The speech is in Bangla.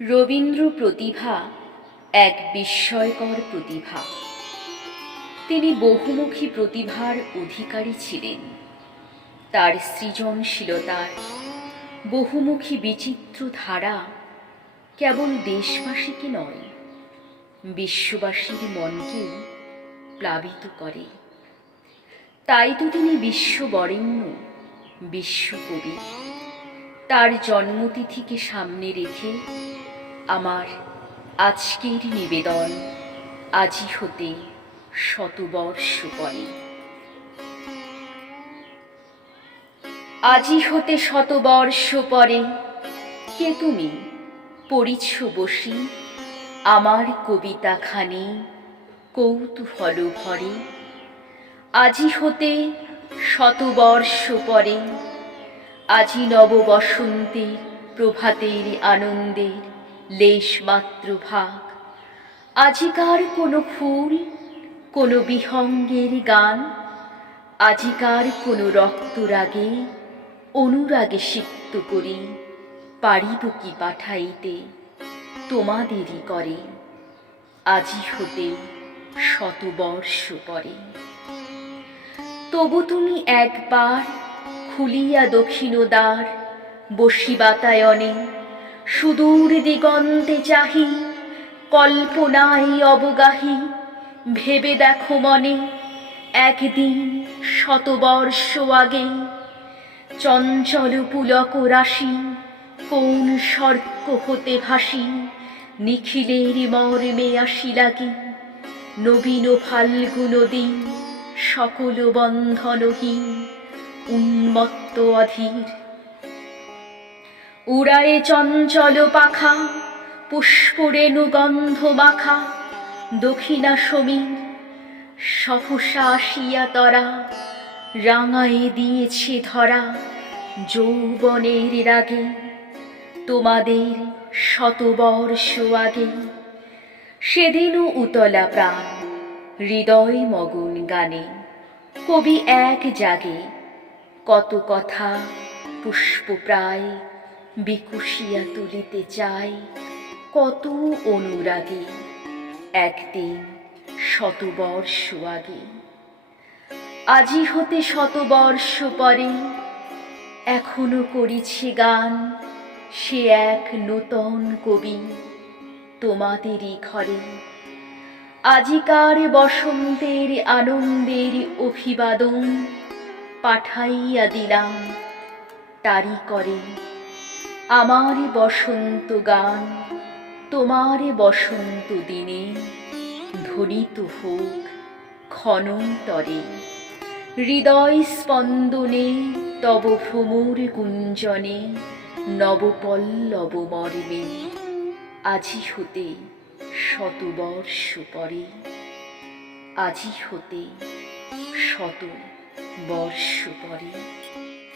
রবীন্দ্র প্রতিভা এক বিস্ময়কর প্রতিভা। তিনি বহুমুখী প্রতিভার অধিকারী ছিলেন। তার সৃজনশীলতার বহুমুখী বিচিত্র ধারা কেবল দেশবাসীকে নয়, বিশ্ববাসীর মনকেও প্লাবিত করে। তাই তো তিনি বিশ্ববরেণ্য, বিশ্বকবি। তার জন্মতিথিকে সামনে রেখে আমার আজকের নিবেদন, আজি হতে শতবর্ষ পরে। আজি হতে শতবর্ষ পরে কে তুমি পড়িছ বসি আমার কবিতাখানি কৌতূহল ভরে। আজি হতে শতবর্ষ পরে, আজি নব বসন্তের প্রভাতের আনন্দের লেশমাত্র ভাগ। আজিকার কোনো ফুল, কোনো বিহঙ্গের গান, আজিকার কোনো রক্তরাগে অনুরাগে সিক্ত করি পারিব কি পাঠাইতে তোমাদেরই করে। আজি হতে শতবর্ষ পরে। তবু তুমি একবার খুলিয়া দক্ষিণ দ্বার, বসি বাতায়নে সুদূর দিগন্তে চাহি, কল্পনায় অবগাহী ভেবে দেখো মনে একদিন শতবর্ষ আগে চঞ্চল পুলক রাশি কোন সর্ক হতে ভাসি নিখিলের মর্মে আসি লাগি। নবীন ফাল্গুন দিন সকল বন্ধনহীন উন্মত্ত অধীর, উড়ায়ে চঞ্চল পাখা পুষ্পরেণু গন্ধ মাখা দক্ষিণা সমীর। সহসা আসিয়া তরা রাঙায়ে দিয়েছে ধরা যৌবনের রাগে তোমাদের শতবর্ষ আগে। সেদিনও উতলা প্রাণ হৃদয় মগন গানে কবি এক জাগে কত কথা পুষ্পপ্রায় বিকুশিয়া তুলিতে চায় কত অনুরাগে একদিন শতবর্ষ আগে। আজি হতে শতবর্ষ পরে এখনো করিছে গান সে এক নূতন কবি তোমাদেরই ঘরে। আজিকার বসন্তের আনন্দের অভিবাদন পাঠাইয়া দিলাম তারি করে। আমার বসন্ত গান তোমার বসন্ত দিনে ধ্বনিত হোক ক্ষণন্তরে। হৃদয় স্পন্দনে তব ভ্রমর গুঞ্জনে নবপল্লব মর্মে আজি হতে শতবর্ষ পরে। আজি হতে শতবর্ষ পরে।